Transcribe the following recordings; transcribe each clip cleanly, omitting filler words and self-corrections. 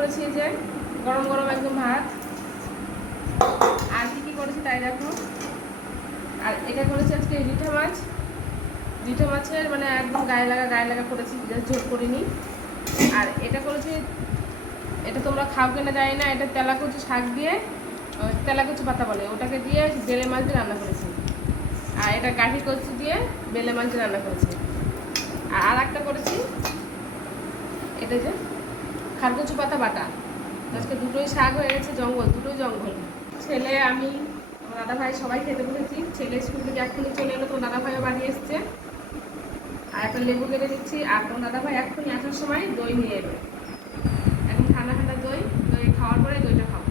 করেছি যে গরম গরম একদম ভাত। আর কি করেছি তাই দেখো। আর এটা করেছি আজকে রিঠা মাছ। রিঠা মাছের মানে একদম গায়ে লাগা করেছি, ঝোল করিনি। আর এটা করেছি, এটা তোমরা খাও কিনা জানি না, এটা তেলাকুচু শাক দিয়ে, তেলাকুচু পাতা বলে ওটাকে দিয়ে বেলে মাছ দিয়ে রান্না করেছি। আর এটা গাঠি কচু দিয়ে বেলে মাছ দিয়ে রান্না করেছি। আর একটা করেছি এটা যে খারকচু পাতা বাটা। আজকে দুটোই শাক হয়ে গেছে, দুটোই জঙ্গল। ছেলে, আমি, দাদা ভাই সবাই খেতে বসেছি। ছেলে স্কুল থেকে এক্ষুনি চলে এলো, তোমার দাদা ভাইও বাড়ি এসছে। আর একটা লেবু কেটে দিচ্ছি। আর তোমার দাদা ভাই এক্ষুনি আসার সময় দই নিয়ে এলো। এখন ঠান্ডা দই খাওয়ার পরে দইটা খাও।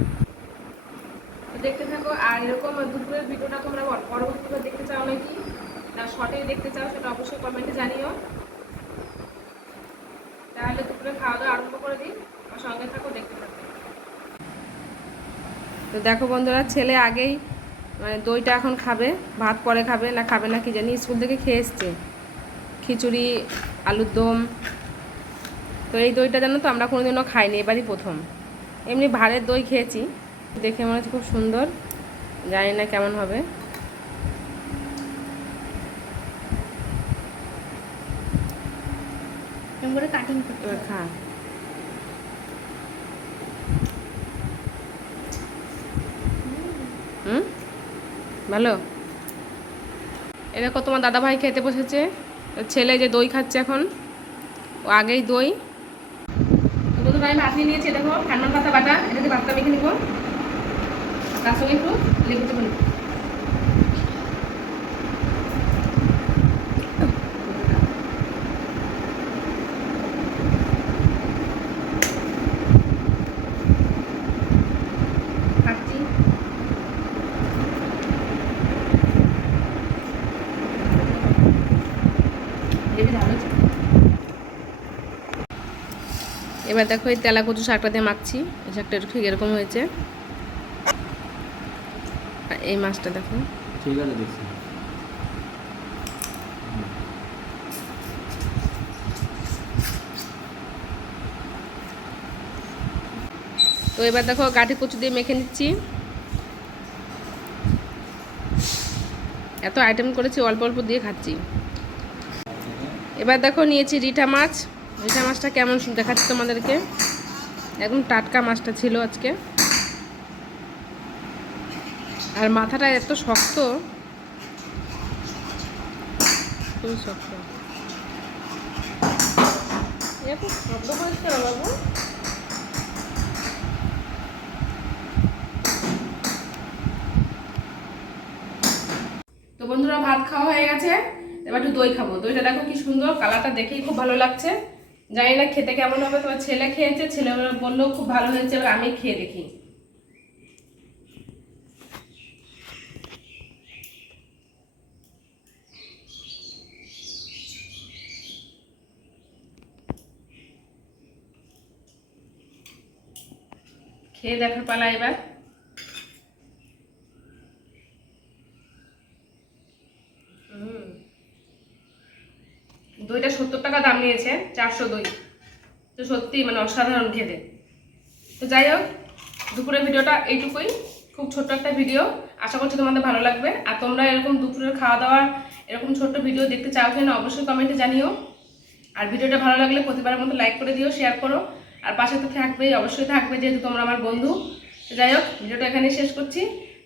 তো দেখতে থাকো। আর এরকম দুপুরের ভিডিওটা তোমরা পরবর্তীতে দেখতে চাও নাকি না শর্টে দেখতে চাও, সেটা অবশ্যই কমেন্টে জানিও। তাহলে দুপুরে খাওয়া দাওয়া আরম্ভ করে দিই। আমার সঙ্গে থাকো, দেখতে থাকো। তো দেখো বন্ধুরা, ছেলে আগেই মানে দইটা এখন খাবে, ভাত পরে খাবে না কি জানি। স্কুল থেকে খেয়ে এসছে খিচুড়ি, আলুর দম। তো এই দইটা জানো তো আমরা কোনোদিনও খাইনি, এবারই প্রথম। এমনি ভাড়ের দই খেয়েছি, দেখে মনে হচ্ছে খুব সুন্দর, জানি না কেমন হবে। কাটিং করতে খা। ভালো। এরকম তোমার দাদা ভাই খেতে বসেছে, ছেলে যে দই খাচ্ছে এখন, ও আগেই দই। তো ভাই ভাত নিয়ে নিয়েছে, দেখো ঠান্ডা পাতা বাটা, এটা দিয়ে ভাতটা মেখে নিবো। তার সঙ্গে একটু লেবু চেপে নিবো। এবার দেখো এই তেলাকুচু শাকটা দিয়ে মাখছি। এই শাকটা ঠিক এরকম হয়েছে। এই মাছটা দেখো, ঠিক আছে দেখছি। তো এবার দেখো গাঠি কচু দিয়ে মেখে নিচ্ছি। এত আইটেম করেছি, অল্প অল্প দিয়ে খাচ্ছি। এবার দেখো নিয়েছি রিঠা মাছ। রিঠা মাছটা কেমন দেখাচ্ছি তোমাদেরকে, একদম টাটকা মাছটা ছিল আজকে। আর মাথাটা এত শক্ত, খুবই শক্ত। এত শব্দ করেছে না বাবু। তো বন্ধুরা, ভাত খাওয়া হয়ে গেছে, এবার একটু দই খাবো। দইটা দেখো কি সুন্দর, কালারটা দেখেই খুব ভালো লাগছে। জানি না খেতে কেমন হবে। তোমার ছেলে খেয়েছে, ছেলে বললো খুব ভালো হয়েছে। এবার আমি খেয়ে দেখি। খেয়ে দেখার পালা এবার। দইটা 70 টাকা দাম নিয়েছে, 400 দই। তো সত্যি মানে অসাধারণ খেতে। তো যাই হোক, দুপুরের ভিডিওটা এইটুকুই, খুব ছোট্ট একটা ভিডিও। আশা করছি তোমাদের ভালো লাগবে। আর তোমরা এরকম দুপুরের খাওয়া দাওয়ার এরকম ছোট্ট ভিডিও দেখতে চাও কিনা অবশ্যই কমেন্টে জানিও। আর ভিডিওটা ভালো লাগলে প্রতিবারের মতো লাইক করে দিও, শেয়ার করো। আর পাশে তো থাকবেই, অবশ্যই থাকবে, যেহেতু তোমরা আমার বন্ধু। তো যাই হোক, ভিডিওটা এখানেই শেষ করছি।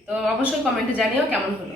তো অবশ্যই কমেন্টে জানিও কেমন হলো।